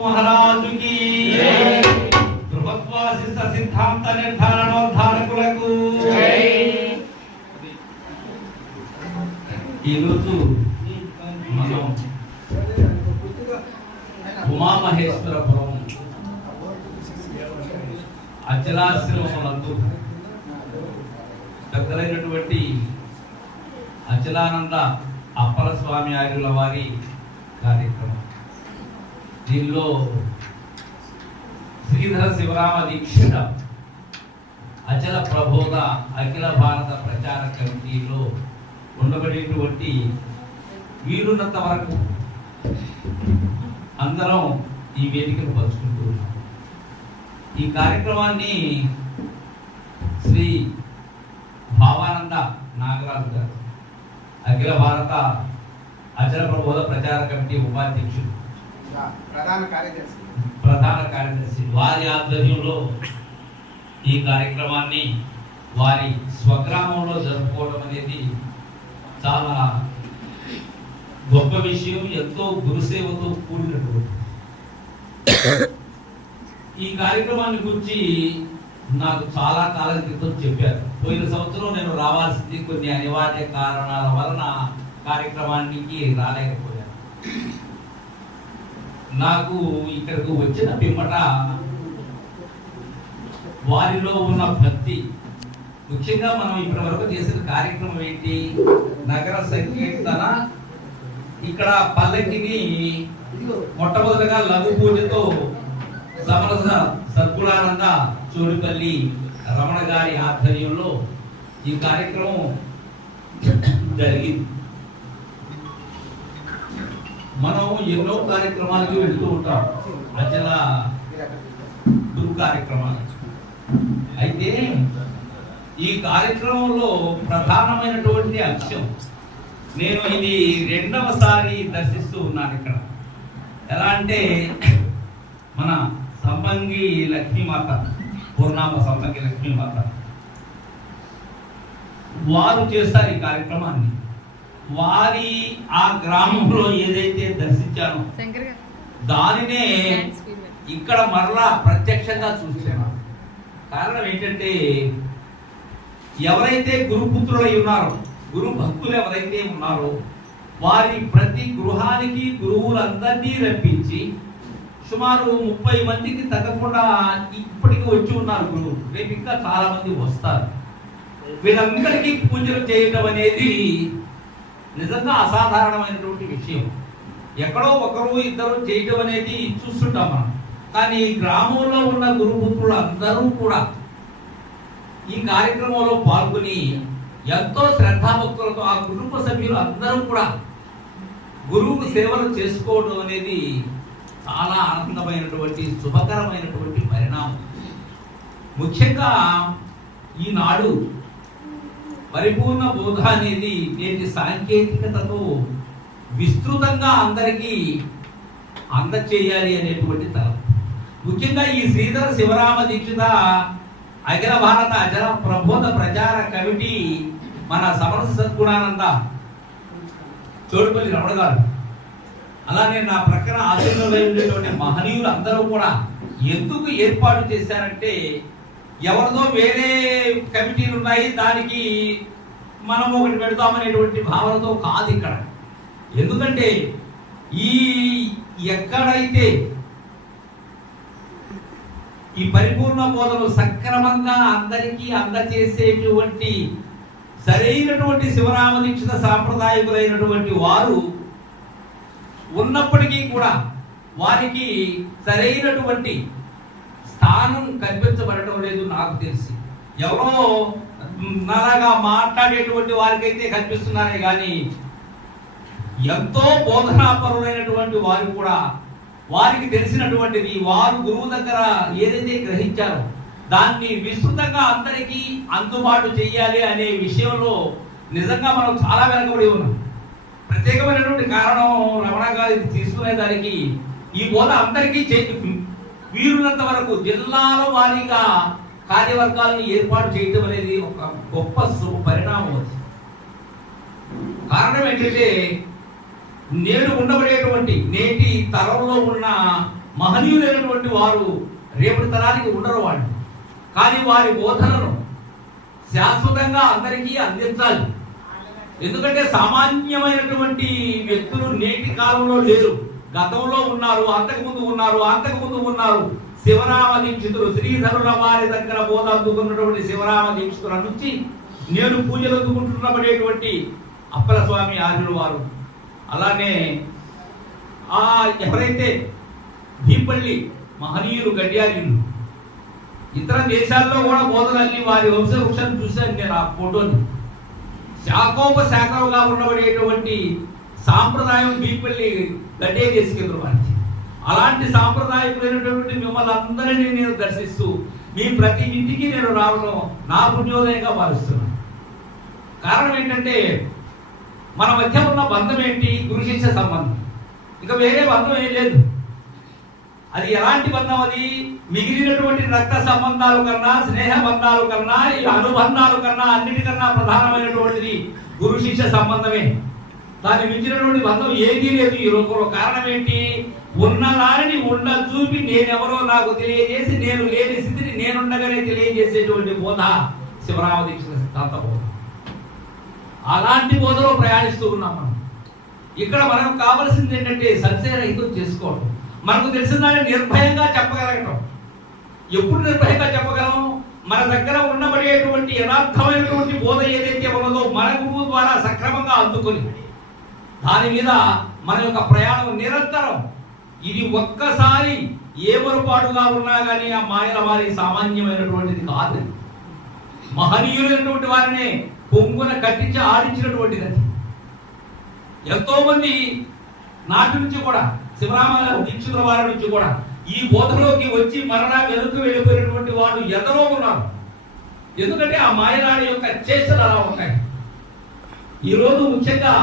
महाराज की ध्रुवत्वासिष्ठ सिद्धांत निर्धारणोद्धारकुలకు ఈరోజు మనం ఉమామహేశ్వరపురం అచలాశ్రమమునందు పెద్దలైనటువంటి అచలానంద అప్పల స్వామి ఆర్యుల వారి కార్యక్రమం. దీనిలో శ్రీధర శివరామ దీక్షిత అచల ప్రబోధ అఖిల భారత ప్రచార కమిటీలో ఉండబడేటువంటి వీలున్నంత వరకు అందరం ఈ వేదికను పంచుకుంటూ ఉన్నాం. ఈ కార్యక్రమాన్ని శ్రీ భావానంద నాగరాజు గారు అఖిల భారత అచల ప్రబోధ ప్రచార కమిటీ ఉపాధ్యక్షుడు, ప్రధాన కార్యదర్శి వారి ఆధ్వర్యంలో ఈ కార్యక్రమాన్ని వారి స్వగ్రామంలో జరుపుకోవడం అనేది చాలా గొప్ప విషయం. ఎంతో గురుసేవతో కూడినటువంటి ఈ కార్యక్రమాన్ని గురించి నాకు చాలా కాలం క్రితం చెప్పారు. పోయిన సంవత్సరం నేను రావాల్సింది, కొన్ని అనివార్య కారణాల వలన కార్యక్రమానికి రాలేకపోయాను. నాకు ఇక్కడికి వచ్చిన పిమ్మట వారిలో ఉన్న భక్తి, ముఖ్యంగా మనం ఇప్పటి వరకు చేసిన కార్యక్రమం ఏంటి, నగర సంకీర్తన. ఇక్కడ పల్లకిని మొట్టమొదటిగా లఘు పూజతో సమరస సద్గుణానంద చోడుపల్లి రమణ గారి ఆధ్వర్యంలో ఈ కార్యక్రమం జరిగింది. మనం ఎన్నో కార్యక్రమాలకి వెళ్తూ ఉంటాం, అచల గురు కార్యక్రమాలు. అయితే ఈ కార్యక్రమంలో ప్రధానమైనటువంటి అంశం, నేను ఇది రెండవసారి దర్శిస్తూ ఉన్నాను ఇక్కడ. ఎలా అంటే మన సంపంగి లక్ష్మీమాత, పూర్ణామ సంపంగి లక్ష్మీమాత వారు చేస్తారు ఈ కార్యక్రమాన్ని. వారి ఆ గ్రామంలో ఏదైతే దర్శించానో దానినే ఇక్కడ మరలా ప్రత్యక్షంగా చూస్తున్నాను. కారణం ఏంటంటే, ఎవరైతే గురుపుత్రులై ఉన్నారో, గురు భక్తులు ఎవరైతే ఉన్నారో వారి ప్రతి గృహానికి గురువులందరినీ రప్పించి సుమారు 30 మందికి తగ్గకుండా ఇప్పటికి వచ్చి ఉన్నారు గురువులు. రేపు ఇంకా చాలా మంది వస్తారు. వీళ్ళందరికీ పూజలు చేయడం అనేది నిజంగా అసాధారణమైనటువంటి విషయం. ఎక్కడో ఒకరు ఇద్దరు చేయడం అనేది చూస్తుంటాం మనం. కానీ గ్రామంలో ఉన్న గురుపుత్రులు అందరూ కూడా ఈ కార్యక్రమంలో పాల్గొని ఎంతో శ్రద్ధాభక్తులతో ఆ కుటుంబ సభ్యులు అందరూ కూడా గురువుకు సేవలు చేసుకోవడం అనేది చాలా ఆనందమైనటువంటి శుభకరమైనటువంటి పరిణామం. ముఖ్యంగా ఈనాడు పరిపూర్ణ బోధ అనేది నేటి సాంకేతికతతో విస్తృతంగా అందరికీ అందచేయాలి అనేటువంటి తలం. ముఖ్యంగా ఈ శ్రీధర శివరామ దీక్షిత అఖిల భారత అచల ప్రబోధ ప్రచార కమిటీ, మన సమరస సద్గుణానంద చోడుపల్లి రమణ గారు, అలానే నా ప్రక్కన ఆశీర్వాదంలో ఉండేటువంటి మహనీయులు అందరూ కూడా ఎందుకు ఏర్పాటు చేశారంటే, ఎవరిదో వేరే కమిటీలు ఉన్నాయి దానికి మనం ఒకటి పెడతామనేటువంటి భావనతో కాదు ఇక్కడ. ఎందుకంటే ఎక్కడైతే ఈ పరిపూర్ణ బోధనలు సక్రమంగా అందరికీ అందచేసేటువంటి సరైనటువంటి శివరామ దీక్షిత సాంప్రదాయకులైనటువంటి వారు ఉన్నప్పటికీ కూడా వారికి సరైనటువంటి స్థానం కల్పించబడటం లేదు. నాకు తెలిసి ఎవరో నాలాగా మాట్లాడేటువంటి వారికైతే కల్పిస్తున్నారే కానీ ఎంతో బోధనాపరులైనటువంటి వారు కూడా వారికి తెలిసినటువంటిది, వారు గురువు దగ్గర ఏదైతే గ్రహించారో దాన్ని విస్తృతంగా అందరికీ అందుబాటు చెయ్యాలి అనే విషయంలో నిజంగా మనం చాలా వెనకబడి ఉన్నాం. ప్రత్యేకమైనటువంటి కారణం రమణ గారి తీసుకునే దానికి ఈ బోధ అందరికీ వీరున్నంత వరకు జిల్లాల వారీగా కార్యవర్గాలను ఏర్పాటు చేయడం అనేది ఒక గొప్ప పరిణామం. కారణం ఏంటంటే, నేడు ఉండబడేటువంటి నేటి తరంలో ఉన్న మహనీయులైనటువంటి వారు రేపటి తరానికి ఉండరు వాళ్ళు. కానీ వారి బోధనను శాశ్వతంగా అందరికీ అందించాలి. ఎందుకంటే సామాన్యమైనటువంటి వ్యక్తులు నేటి కాలంలో లేరు, గతంలో ఉన్నారు, అంతకుముందు ఉన్నారు. శివరామ దీక్షితులు, శ్రీధరుల వారి దగ్గర బోధ అందుకున్నటువంటి శివరామ దీక్షితుల నుంచి నేను పూజలు అందుకుంటున్నబడేటువంటి అప్పల స్వామి ఆర్యులు వారు, అలానే ఎవరైతే భీపల్లి మహనీయులు గడ్యార్యులు, ఇతర దేశాల్లో కూడా బోధనల్ని వారి వంశవృక్షాన్ని చూశాను నేను. ఆ ఫోటోని శాఖోపశాఖలుగా ఉండబడేటువంటి సాంప్రదాయం భీపల్లి గడ్డేకేశ్వర వారికి. అలాంటి సాంప్రదాయకులైనటువంటి మిమ్మల్ని అందరినీ నేను దర్శిస్తూ మీ ప్రతి ఇంటికి నేను రావడం నా పుణ్యోదయంగా భావిస్తున్నాను. కారణం ఏంటంటే మన మధ్య ఉన్న బంధం ఏంటి? గురు శిష్య సంబంధం. ఇక వేరే బంధం ఏం లేదు. అది ఎలాంటి బంధం? అది మిగిలినటువంటి రక్త సంబంధాల కన్నా, స్నేహ బంధాల కన్నా, ఈ అనుబంధాల కన్నా అన్నిటికన్నా ప్రధానమైనటువంటిది గురు శిష్య సంబంధమే. దాన్ని మించినటువంటి బంధం ఏదీ లేదు ఈ లోకంలో. కారణం ఏంటి? ఉన్నదానిని ఉండ చూపి నేనెవరో నాకు తెలియజేసి, నేను లేని స్థితిని నేనుండగానే తెలియజేసేటువంటి బోధ శివరామ దీక్షిత సిద్ధాంత బోధ. అలాంటి బోధలో ప్రయాణిస్తూ ఉన్నాం మనం. ఇక్కడ మనకు కావలసింది ఏంటంటే సంశయరహితం చేసుకోవడం, మనకు తెలిసిన దాన్ని నిర్భయంగా చెప్పగలగటం. ఎప్పుడు నిర్భయంగా చెప్పగలం? మన దగ్గర ఉండబడేటువంటి యథార్థమైనటువంటి బోధ ఏదైతే ఉన్నదో మన గురువు ద్వారా సక్రమంగా అందుకొని దాని మీద మన యొక్క ప్రయాణం నిరంతరం. ఇది ఒక్కసారి ఏమరుపాటుగా ఉన్నా కానీ ఆ మాయల వారి సామాన్యమైనటువంటిది కాదు. మహనీయులైనటువంటి వారిని పొంగున కట్టించి ఆడించినటువంటిది అది. ఎంతో మంది నాటి నుంచి కూడా, శివరామ దీక్షితుల వారి నుంచి కూడా ఈ బోధలోకి వచ్చి మరలా వెనుక వెళ్ళిపోయినటువంటి వాళ్ళు ఎందరో ఉన్నారు. ఎందుకంటే ఆ మాయరాడి యొక్క చేష్టలు అలా ఉంటాయి. ఈరోజు ముఖ్యంగా